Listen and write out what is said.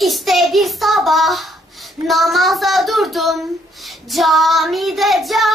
İşte bir sabah namaza durdum. Camide, camide, camide, camide.